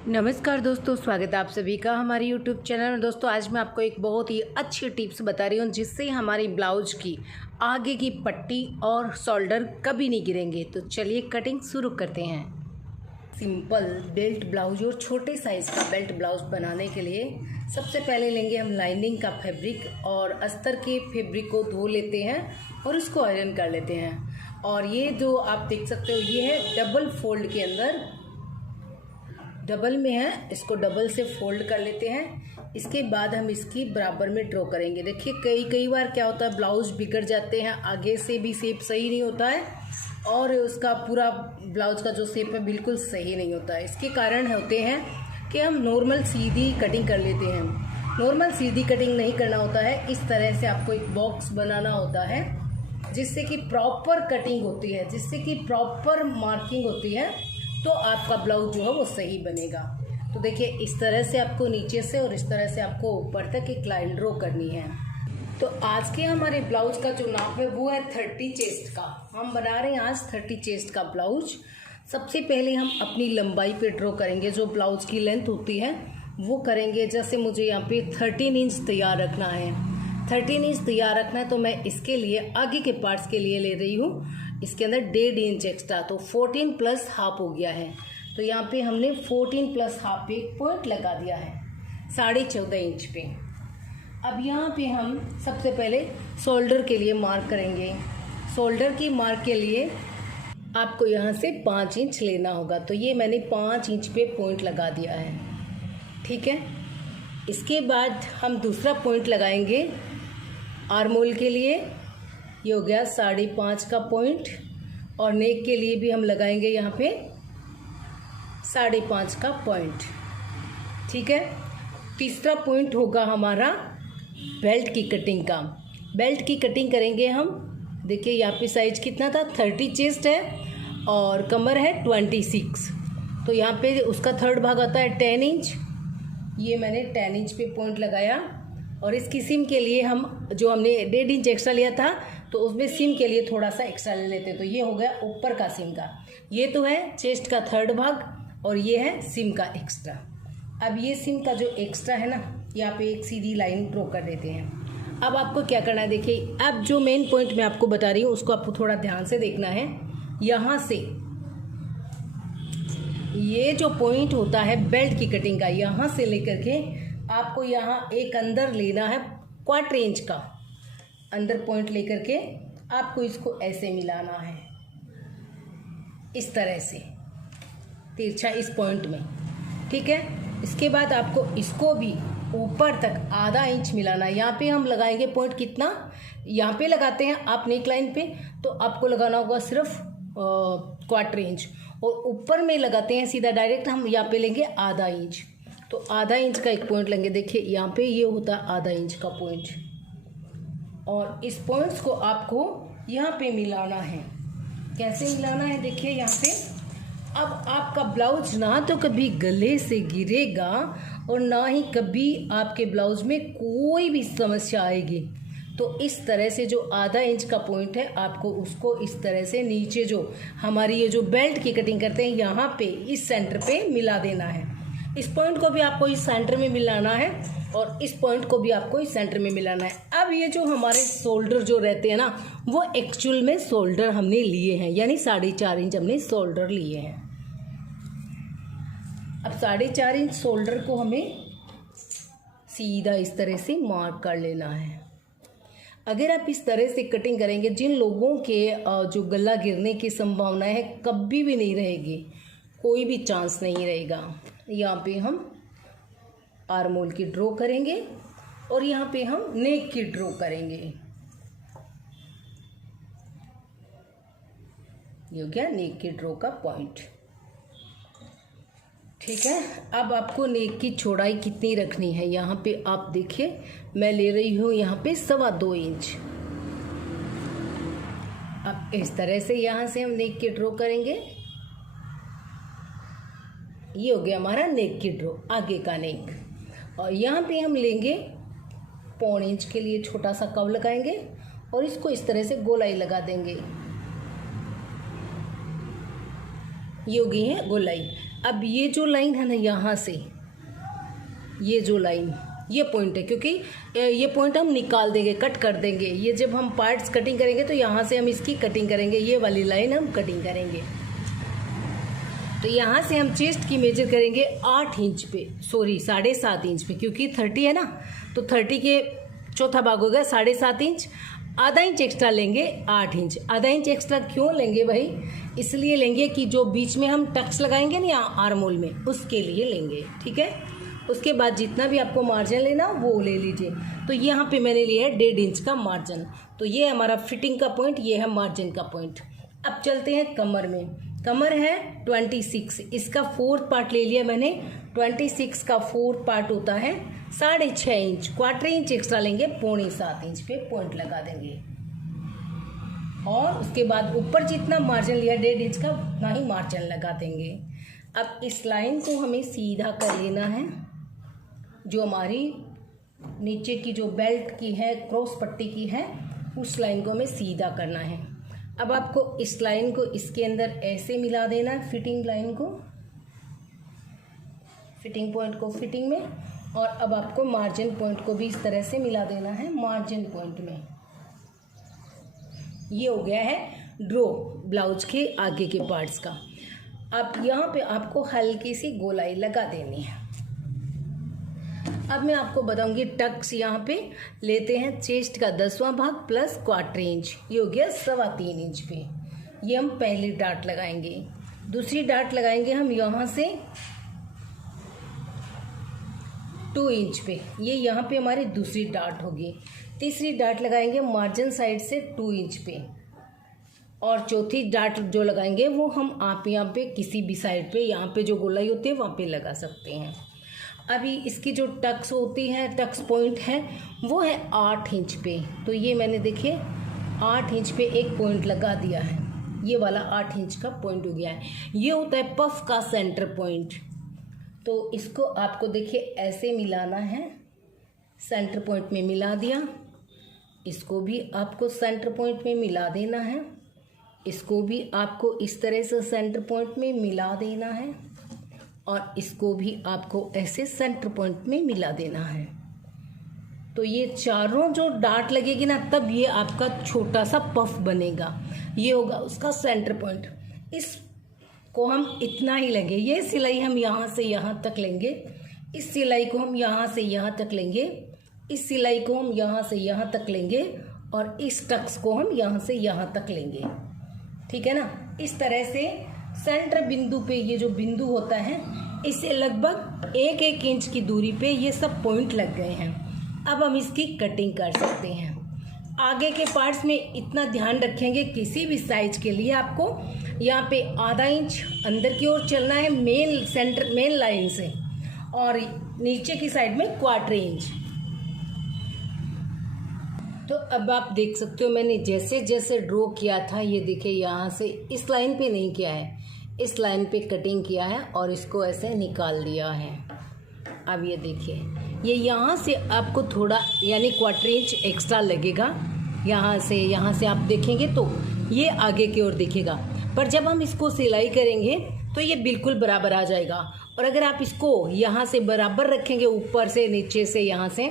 नमस्कार दोस्तों, स्वागत है आप सभी का हमारे यूट्यूब चैनल में। दोस्तों आज मैं आपको एक बहुत ही अच्छी टिप्स बता रही हूँ जिससे हमारी ब्लाउज की आगे की पट्टी और शोल्डर कभी नहीं गिरेंगे। तो चलिए कटिंग शुरू करते हैं। सिंपल बेल्ट ब्लाउज और छोटे साइज़ का बेल्ट ब्लाउज बनाने के लिए सबसे पहले लेंगे हम लाइनिंग का फैब्रिक और अस्तर के फैब्रिक को धो लेते हैं और इसको आयरन कर लेते हैं। और ये जो आप देख सकते हो ये है डबल फोल्ड के अंदर, डबल में है, इसको डबल से फोल्ड कर लेते हैं। इसके बाद हम इसकी बराबर में ड्रॉ करेंगे। देखिए कई बार क्या होता है, ब्लाउज बिगड़ जाते हैं, आगे से भी शेप सही नहीं होता है और उसका पूरा ब्लाउज का जो शेप है बिल्कुल सही नहीं होता है। इसके कारण होते हैं कि हम नॉर्मल सीधी कटिंग कर लेते हैं। नॉर्मल सीधी कटिंग नहीं करना होता है, इस तरह से आपको एक बॉक्स बनाना होता है जिससे कि प्रॉपर कटिंग होती है, जिससे कि प्रॉपर मार्किंग होती है, तो आपका ब्लाउज जो है वो सही बनेगा। तो देखिए इस तरह से आपको नीचे से और इस तरह से आपको ऊपर तक एक लाइन ड्रॉ करनी है। तो आज के हमारे ब्लाउज का जो नाप है वो है 30 चेस्ट का। हम बना रहे हैं आज 30 चेस्ट का ब्लाउज। सबसे पहले हम अपनी लंबाई पे ड्रॉ करेंगे, जो ब्लाउज की लेंथ होती है वो करेंगे। जैसे मुझे यहाँ पे 13 इंच तैयार रखना है, 13 इंच तैयार रखना है, तो मैं इसके लिए आगे के पार्ट्स के लिए ले रही हूँ इसके अंदर 1.5 इंच एक्स्ट्रा, तो 14 प्लस हाफ हो गया है। तो यहाँ पे हमने 14 प्लस हाफ पे एक पॉइंट लगा दिया है 14.5 इंच पे। अब यहाँ पे हम सबसे पहले शोल्डर के लिए मार्क करेंगे। शोल्डर की मार्क के लिए आपको यहाँ से 5 इंच लेना होगा, तो ये मैंने 5 इंच पे पॉइंट लगा दिया है, ठीक है। इसके बाद हम दूसरा पॉइंट लगाएंगे आर्म होल के लिए, ये हो गया 5.5 का पॉइंट। और नेक के लिए भी हम लगाएंगे यहाँ पे 5.5 का पॉइंट, ठीक है। तीसरा पॉइंट होगा हमारा बेल्ट की कटिंग का। बेल्ट की कटिंग करेंगे हम। देखिए यहाँ पे साइज कितना था, 30 चेस्ट है और कमर है 26, तो यहाँ पे उसका थर्ड भाग आता है 10 इंच। ये मैंने 10 इंच पे पॉइंट लगाया। और इसकी सिम के लिए हम जो हमने 1.5 इंच एक्स्ट्रा लिया था, तो उसमें सिम के लिए थोड़ा सा एक्स्ट्रा ले लेते। तो ये हो गया ऊपर का सिम का, ये तो है चेस्ट का थर्ड भाग और ये है सिम का एक्स्ट्रा। अब ये सिम का जो एक्स्ट्रा है ना, यहाँ पे एक सीधी लाइन ड्रॉ कर देते हैं। अब आपको क्या करना है, देखिए अब जो मेन पॉइंट मैं आपको बता रही हूँ उसको आपको थोड़ा ध्यान से देखना है। यहाँ से ये जो पॉइंट होता है बेल्ट की कटिंग का, यहाँ से लेकर के आपको यहाँ एक अंदर लेना है 1/4 इंच का अंदर पॉइंट लेकर के आपको इसको ऐसे मिलाना है, इस तरह से तिरछा इस पॉइंट में, ठीक है। इसके बाद आपको इसको भी ऊपर तक 1/2 इंच मिलाना है। यहाँ पे हम लगाएंगे पॉइंट कितना, यहाँ पे लगाते हैं आप नेक लाइन पे, तो आपको लगाना होगा सिर्फ 1/4 इंच, और ऊपर में लगाते हैं सीधा डायरेक्ट हम यहाँ पे लेंगे 1/2 इंच, तो 1/2 इंच का एक पॉइंट लेंगे। देखिए यहाँ पे ये होता है 1/2 इंच का पॉइंट, और इस पॉइंट्स को आपको यहाँ पे मिलाना है। कैसे मिलाना है, देखिए यहाँ पे। अब आपका ब्लाउज ना तो कभी गले से गिरेगा और ना ही कभी आपके ब्लाउज में कोई भी समस्या आएगी। तो इस तरह से जो 1/2 इंच का पॉइंट है आपको उसको इस तरह से नीचे जो हमारी ये जो बेल्ट की कटिंग करते हैं यहाँ पे इस सेंटर पे मिला देना है। इस पॉइंट को भी आपको इस सेंटर में मिलाना है और इस पॉइंट को भी आपको इस सेंटर में मिलाना है। अब ये जो हमारे शोल्डर जो रहते हैं ना, वो एक्चुअल में शोल्डर हमने लिए हैं, यानी 4.5 इंच हमने शोल्डर लिए हैं। अब 4.5 इंच शोल्डर को हमें सीधा इस तरह से मार्क कर लेना है। अगर आप इस तरह से कटिंग करेंगे, जिन लोगों के जो गला गिरने की संभावना है कभी भी नहीं रहेगी, कोई भी चांस नहीं रहेगा। यहाँ पे हम आर्म होल की ड्रॉ करेंगे और यहाँ पे हम नेक की ड्रॉ करेंगे। ये हो गया नेक की ड्रॉ का पॉइंट, ठीक है। अब आपको नेक की चौड़ाई कितनी रखनी है, यहाँ पे आप देखिए मैं ले रही हूँ यहाँ पे 2.25 इंच। अब इस तरह से यहाँ से हम नेक की ड्रॉ करेंगे। ये हो गया हमारा नेक की ड्रॉ, आगे का नेक। और यहाँ पे हम लेंगे 1.25 इंच के लिए छोटा सा कर्व लगाएंगे और इसको इस तरह से गोलाई लगा देंगे। ये हो गई है गोलाई। अब ये जो लाइन है ना, यहाँ से ये जो लाइन, ये पॉइंट है, क्योंकि ये पॉइंट हम निकाल देंगे, कट कर देंगे। ये जब हम पार्ट्स कटिंग करेंगे तो यहाँ से हम इसकी कटिंग करेंगे, ये वाली लाइन हम कटिंग करेंगे। तो यहाँ से हम चेस्ट की मेजर करेंगे 8 इंच पे, सॉरी 7.5 इंच पे, क्योंकि 30 है ना, तो 30 के चौथा भाग हो गया 7.5 इंच। आधा इंच एक्स्ट्रा लेंगे 8 इंच। आधा इंच एक्स्ट्रा क्यों लेंगे भाई? इसलिए लेंगे कि जो बीच में हम टक्स लगाएंगे ना आर्म होल में, उसके लिए लेंगे, ठीक है। उसके बाद जितना भी आपको मार्जिन लेना वो ले लीजिए। तो यहाँ पे मैंने लिया है 1.5 इंच का मार्जिन। तो ये हमारा फिटिंग का पॉइंट, ये है मार्जिन का पॉइंट। अब चलते हैं कमर में। कमर है 26, इसका 4th पार्ट ले लिया मैंने। 26 का 4th पार्ट होता है 6.5 इंच। 1/4 इंच एक्स्ट्रा लेंगे, 6.25 इंच पे पॉइंट लगा देंगे। और उसके बाद ऊपर जितना मार्जिन लिया 1.5 इंच का, उतना ही मार्जिन लगा देंगे। अब इस लाइन को हमें सीधा कर लेना है, जो हमारी नीचे की जो बेल्ट की है, क्रॉस पट्टी की है, उस लाइन को हमें सीधा करना है। अब आपको इस लाइन को इसके अंदर ऐसे मिला देना है, फिटिंग लाइन को, फिटिंग पॉइंट को फिटिंग में। और अब आपको मार्जिन पॉइंट को भी इस तरह से मिला देना है मार्जिन पॉइंट में। ये हो गया है ड्रॉ ब्लाउज के आगे के पार्ट्स का। अब यहाँ पे आपको हल्की सी गोलाई लगा देनी है। अब मैं आपको बताऊंगी टक्स यहाँ पे लेते हैं चेस्ट का 10वां भाग प्लस 1/4 इंच, ये हो गया 3.25 इंच पे। ये हम पहली डाट लगाएंगे। दूसरी डाट लगाएंगे हम यहाँ से 2 इंच पे, ये यहाँ पे हमारी दूसरी डाट होगी। तीसरी डाट लगाएंगे मार्जिन साइड से 2 इंच पे। और चौथी डाट जो लगाएंगे वो हम आप यहाँ पे किसी भी साइड पे, यहाँ पे जो गोलाई होती है वहाँ पे लगा सकते हैं। अभी इसकी जो टक्स होती है, टक्स पॉइंट है, वो है 8 इंच पे। तो ये मैंने देखिए 8 इंच पे एक पॉइंट लगा दिया है। ये वाला 8 इंच का पॉइंट हो गया है। ये होता है पफ का सेंटर पॉइंट। तो इसको आपको देखिए ऐसे मिलाना है, सेंटर पॉइंट में मिला दिया। इसको भी आपको सेंटर पॉइंट में मिला देना है। इसको भी आपको इस तरह से सेंटर पॉइंट में मिला देना है। और इसको भी आपको ऐसे सेंटर पॉइंट में मिला देना है। तो ये चारों जो डाट लगेगी ना, तब ये आपका छोटा सा पफ बनेगा। ये होगा उसका सेंटर पॉइंट। इसको हम इतना ही लेंगे। ये सिलाई हम यहाँ से यहाँ तक लेंगे। इस सिलाई को हम यहाँ से यहाँ तक लेंगे। इस सिलाई को हम यहाँ से यहाँ तक लेंगे। और इस टक्स को हम यहाँ से यहाँ तक लेंगे, ठीक है ना। इस तरह से सेंटर बिंदु पे, ये जो बिंदु होता है, इससे लगभग 1-1 इंच की दूरी पे ये सब पॉइंट लग गए हैं। अब हम इसकी कटिंग कर सकते हैं। आगे के पार्ट्स में इतना ध्यान रखेंगे, किसी भी साइज के लिए आपको यहाँ पे आधा इंच अंदर की ओर चलना है मेन सेंटर मेन लाइन से, और नीचे की साइड में 1/4 इंच। तो अब आप देख सकते हो मैंने जैसे जैसे ड्रॉ किया था, ये देखिए यहाँ से इस लाइन पे नहीं किया है, इस लाइन पे कटिंग किया है और इसको ऐसे निकाल दिया है। अब ये देखिए, ये यहाँ से आपको थोड़ा यानी 1/4 इंच एक्स्ट्रा लगेगा। यहाँ से आप देखेंगे तो ये आगे की ओर दिखेगा, पर जब हम इसको सिलाई करेंगे तो ये बिल्कुल बराबर आ जाएगा। और अगर आप इसको यहाँ से बराबर रखेंगे, ऊपर से नीचे से यहाँ से,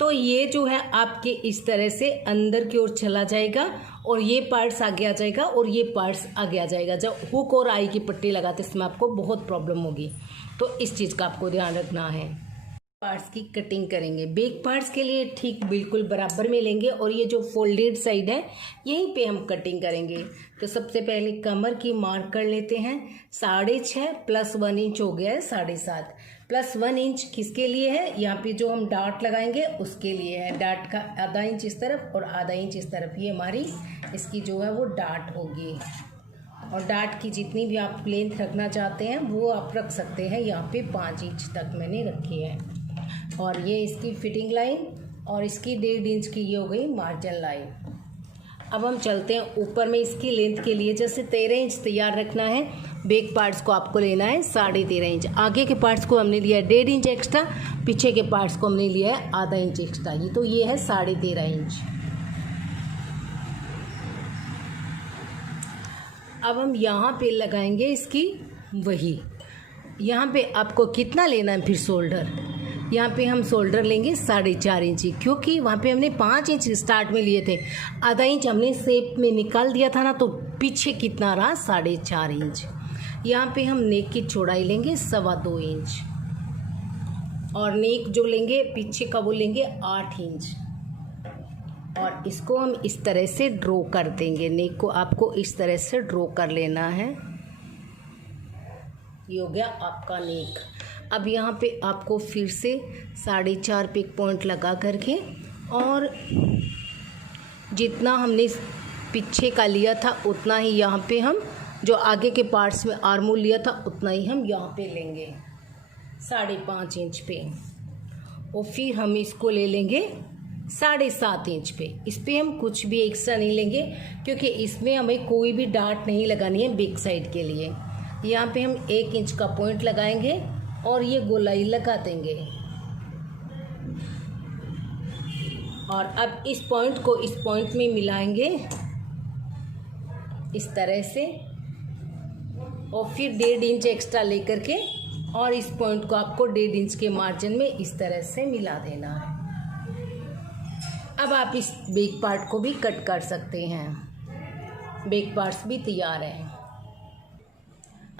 तो ये जो है आपके इस तरह से अंदर की ओर चला जाएगा और ये पार्ट्स आगे आ जाएगा और ये पार्ट्स आगे आ जाएगा। जब हुक और आई की पट्टी लगाते इसमें आपको बहुत प्रॉब्लम होगी, तो इस चीज़ का आपको ध्यान रखना है। पार्ट्स की कटिंग करेंगे, बैक पार्ट्स के लिए ठीक बिल्कुल बराबर में लेंगे और ये जो फोल्डेड साइड है यहीं पे हम कटिंग करेंगे। तो सबसे पहले कमर की मार्क कर लेते हैं। 6.5 प्लस 1 इंच हो गया है 7.5 प्लस 1 इंच किसके लिए है? यहाँ पे जो हम डाट लगाएंगे उसके लिए है। डाट का आधा इंच इस तरफ और आधा इंच इस तरफ, ये हमारी इसकी जो है वो डाट होगी। और डाट की जितनी भी आप लेंथ रखना चाहते हैं वो आप रख सकते हैं। यहाँ पे 5 इंच तक मैंने रखी है। और ये इसकी फिटिंग लाइन और इसकी 1.5 इंच की ये हो गई मार्जिन लाइन। अब हम चलते हैं ऊपर में। इसकी लेंथ के लिए जैसे 13 इंच तैयार रखना है, बैक पार्ट्स को आपको लेना है 13.5 इंच। आगे के पार्ट्स को हमने लिया है 1.5 इंच एक्स्ट्रा, पीछे के पार्ट्स को हमने लिया है आधा इंच एक्स्ट्रा। ये तो ये है 13.5 इंच। अब हम यहाँ पे लगाएंगे इसकी वही यहाँ पे आपको कितना लेना है फिर शोल्डर, यहाँ पे हम शोल्डर लेंगे 4.5 इंच, क्योंकि वहाँ पे हमने 5 इंच स्टार्ट में लिए थे, आधा इंच हमने शेप में निकाल दिया था ना, तो पीछे कितना रहा 4.5 इंच। यहाँ पे हम नेक की चौड़ाई लेंगे 2.25 इंच और नेक जो लेंगे पीछे का वो लेंगे 8 इंच और इसको हम इस तरह से ड्रॉ कर देंगे। नेक को आपको इस तरह से ड्रॉ कर लेना है। ये हो गया आपका नेक। अब यहाँ पे आपको फिर से 4.5 पे एक पॉइंट लगा करके और जितना हमने पीछे का लिया था उतना ही यहाँ पे हम जो आगे के पार्ट्स में आर्मोल लिया था उतना ही हम यहाँ पे लेंगे 5.5 इंच पे और फिर हम इसको ले लेंगे 7.5 इंच पे। इस पे हम कुछ भी एक्स्ट्रा नहीं लेंगे क्योंकि इसमें हमें कोई भी डार्ट नहीं लगानी है बैक साइड के लिए। यहाँ पे हम 1 इंच का पॉइंट लगाएंगे और ये गोलाई लगा देंगे और अब इस पॉइंट को इस पॉइंट में मिलाएंगे इस तरह से और फिर 1.5 इंच एक्स्ट्रा लेकर के और इस पॉइंट को आपको 1.5 इंच के मार्जिन में इस तरह से मिला देना है। अब आप इस बैक पार्ट को भी कट कर सकते हैं, बैक पार्ट्स भी तैयार हैं।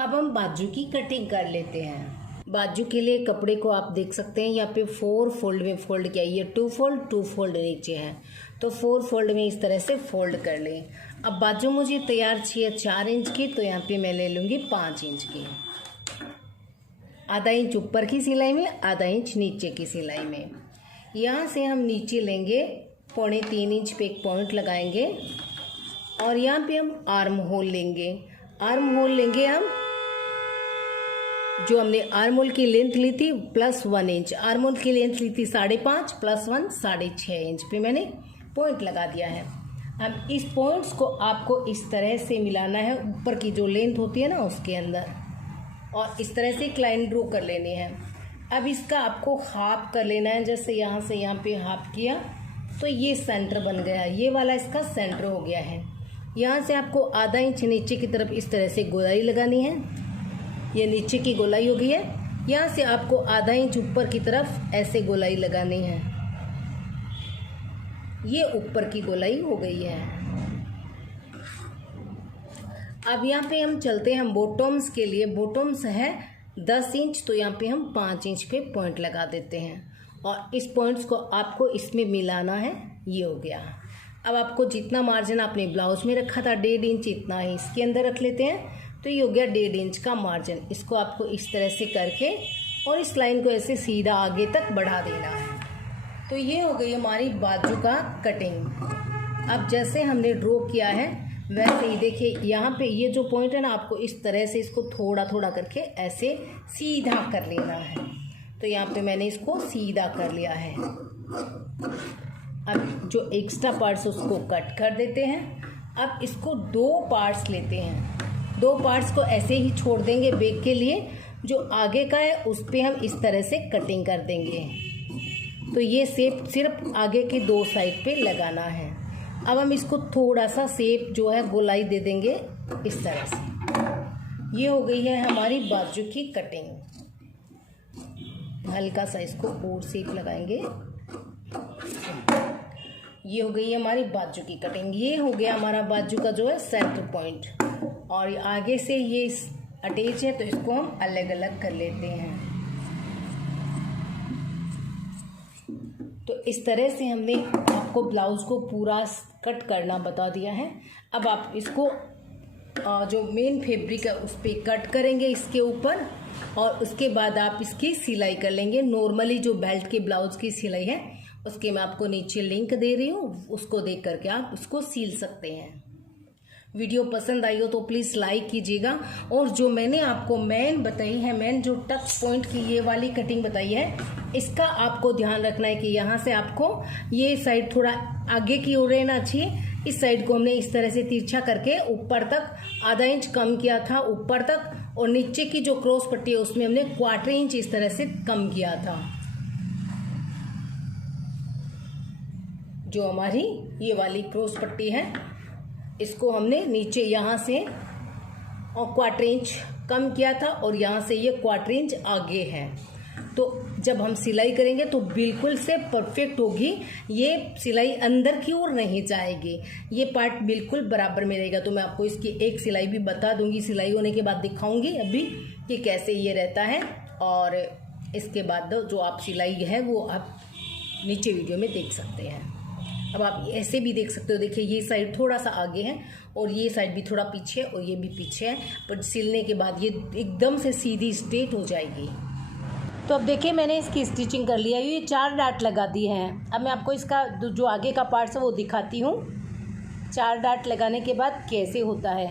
अब हम बाजू की कटिंग कर लेते हैं। बाजू के लिए कपड़े को आप देख सकते हैं यहाँ पे 4 फोल्ड में फोल्ड किया, ये 2 फोल्ड नीचे है, तो 4 फोल्ड में इस तरह से फोल्ड कर लें। अब बाजू मुझे तैयार चाहिए 4 इंच की, तो यहाँ पे मैं ले लूँगी 5 इंच की। आधा इंच ऊपर की सिलाई में, आधा इंच नीचे की सिलाई में। यहाँ से हम नीचे लेंगे 3.25 इंच पे एक पॉइंट लगाएंगे और यहाँ पे हम आर्म होल लेंगे। आर्म होल लेंगे हम जो हमने आर्म होल की लेंथ ली थी +1 इंच, आर्म होल की लेंथ ली थी 5.5 + 1 6.5 इंच पे मैंने पॉइंट लगा दिया है। अब इस पॉइंट्स को आपको इस तरह से मिलाना है ऊपर की जो लेंथ होती है ना उसके अंदर और इस तरह से एक लाइन ड्रॉ कर लेनी है। अब इसका आपको हाफ कर लेना है, जैसे यहाँ से यहाँ पे हाफ किया तो ये सेंटर बन गया, ये वाला इसका सेंटर हो गया है। यहाँ से आपको आधा इंच नीचे की तरफ इस तरह से गोलाई लगानी है, ये नीचे की गोलाई हो गई है। यहाँ से आपको आधा इंच ऊपर की तरफ ऐसे गोलाई लगानी है, ये ऊपर की गोलाई हो गई है। अब यहाँ पे हम चलते हैं बॉटम्स के लिए। बॉटम्स है 10 इंच, तो यहाँ पे हम 5 इंच पे पॉइंट लगा देते हैं और इस पॉइंट्स को आपको इसमें मिलाना है। ये हो गया। अब आपको जितना मार्जिन आपने ब्लाउज में रखा था 1.5 इंच, इतना ही इसके अंदर रख लेते हैं, तो ये हो गया 1.5 इंच का मार्जिन। इसको आपको इस तरह से करके और इस लाइन को ऐसे सीधा आगे तक बढ़ा देना है। तो ये हो गई हमारी बाजू का कटिंग। अब जैसे हमने ड्रॉ किया है वैसे ही देखिए यहाँ पे ये जो पॉइंट है ना, आपको इस तरह से इसको थोड़ा थोड़ा करके ऐसे सीधा कर लेना है। तो यहाँ पे मैंने इसको सीधा कर लिया है। अब जो एक्स्ट्रा पार्ट्स उसको कट कर देते हैं। अब इसको 2 पार्ट्स लेते हैं, 2 पार्ट्स को ऐसे ही छोड़ देंगे बैक के लिए। जो आगे का है उस पर हम इस तरह से कटिंग कर देंगे, तो ये शेप सिर्फ आगे के 2 साइड पे लगाना है। अब हम इसको थोड़ा सा शेप जो है गोलाई दे देंगे इस तरह से। ये हो गई है हमारी बाजू की कटिंग। हल्का सा इसको और शेप लगाएंगे। ये हो गई है हमारी बाजू की कटिंग। ये हो गया हमारा बाजू का जो है सेंटर पॉइंट और आगे से ये अटैच है, तो इसको हम अलग अलग कर लेते हैं। तो इस तरह से हमने आपको ब्लाउज को पूरा कट करना बता दिया है। अब आप इसको जो मेन फैब्रिक है उस पर कट करेंगे इसके ऊपर और उसके बाद आप इसकी सिलाई कर लेंगे। नॉर्मली जो बेल्ट के ब्लाउज की सिलाई है उसके मैं आपको नीचे लिंक दे रही हूँ, उसको देख करके आप उसको सिल सकते हैं। वीडियो पसंद आई हो तो प्लीज़ लाइक कीजिएगा। और जो मैंने आपको मेन बताई है, मेन जो टच पॉइंट की ये वाली कटिंग बताई है, इसका आपको ध्यान रखना है कि यहाँ से आपको ये साइड थोड़ा आगे की ओर रहना चाहिए। इस साइड को हमने इस तरह से तिरछा करके ऊपर तक आधा इंच कम किया था ऊपर तक, और नीचे की जो क्रॉस पट्टी है उसमें हमने 1/4 इंच इस तरह से कम किया था। जो हमारी ये वाली क्रॉस पट्टी है इसको हमने नीचे यहाँ से और 1/4 इंच कम किया था और यहाँ से ये 1/4 इंच आगे है। तो जब हम सिलाई करेंगे तो बिल्कुल से परफेक्ट होगी, ये सिलाई अंदर की ओर नहीं जाएगी, ये पार्ट बिल्कुल बराबर में रहेगा। तो मैं आपको इसकी एक सिलाई भी बता दूंगी, सिलाई होने के बाद दिखाऊंगी अभी कि कैसे ये रहता है। और इसके बाद जो आप सिलाई है वो आप नीचे वीडियो में देख सकते हैं। अब आप ऐसे भी देख सकते हो, देखिए ये साइड थोड़ा सा आगे है और ये साइड भी थोड़ा पीछे और ये भी पीछे है, पर सिलने के बाद ये एकदम से सीधी स्ट्रेट हो जाएगी। तो अब देखिए मैंने इसकी स्टिचिंग कर लिया, ये 4 डाट लगा दिए हैं। अब मैं आपको इसका जो आगे का पार्ट है वो दिखाती हूँ, 4 डाट लगाने के बाद कैसे होता है।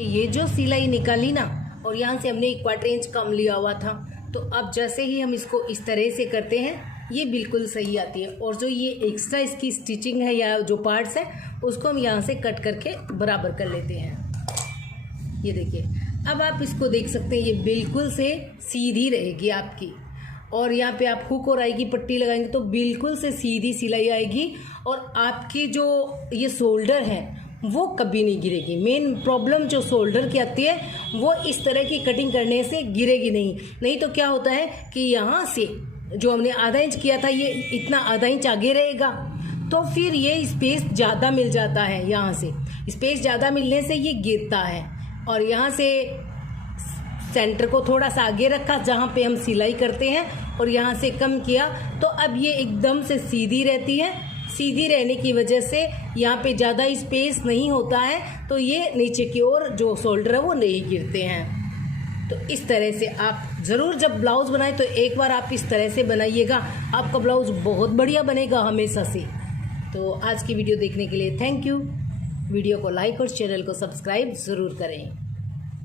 ये जो सिलाई निकाली ना और यहाँ से हमने 1/4 इंच कम लिया हुआ था, तो अब जैसे ही हम इसको इस तरह से करते हैं ये बिल्कुल सही आती है। और जो ये एक्स्ट्रा इसकी स्टिचिंग है या जो पार्ट्स है उसको हम यहाँ से कट करके बराबर कर लेते हैं। ये देखिए अब आप इसको देख सकते हैं, ये बिल्कुल से सीधी रहेगी आपकी। और यहाँ पे आप हुक और आई की पट्टी लगाएंगे तो बिल्कुल से सीधी सिलाई आएगी और आपकी जो ये शोल्डर है वो कभी नहीं गिरेगी। मेन प्रॉब्लम जो शोल्डर की आती है वो इस तरह की कटिंग करने से गिरेगी नहीं तो क्या होता है कि यहाँ से जो हमने आधा इंच किया था ये इतना आधा इंच आगे रहेगा, तो फिर ये स्पेस ज़्यादा मिल जाता है। यहाँ से स्पेस ज़्यादा मिलने से ये गिरता है। और यहाँ से सेंटर को थोड़ा सा आगे रखा जहाँ पे हम सिलाई करते हैं और यहाँ से कम किया, तो अब ये एकदम से सीधी रहती है। सीधी रहने की वजह से यहाँ पे ज़्यादा स्पेस नहीं होता है, तो ये नीचे की ओर जो शोल्डर है वो नहीं गिरते हैं। तो इस तरह से आप ज़रूर जब ब्लाउज़ बनाएं तो एक बार आप इस तरह से बनाइएगा, आपका ब्लाउज़ बहुत बढ़िया बनेगा हमेशा से। तो आज की वीडियो देखने के लिए थैंक यू। वीडियो को लाइक और चैनल को सब्सक्राइब ज़रूर करें।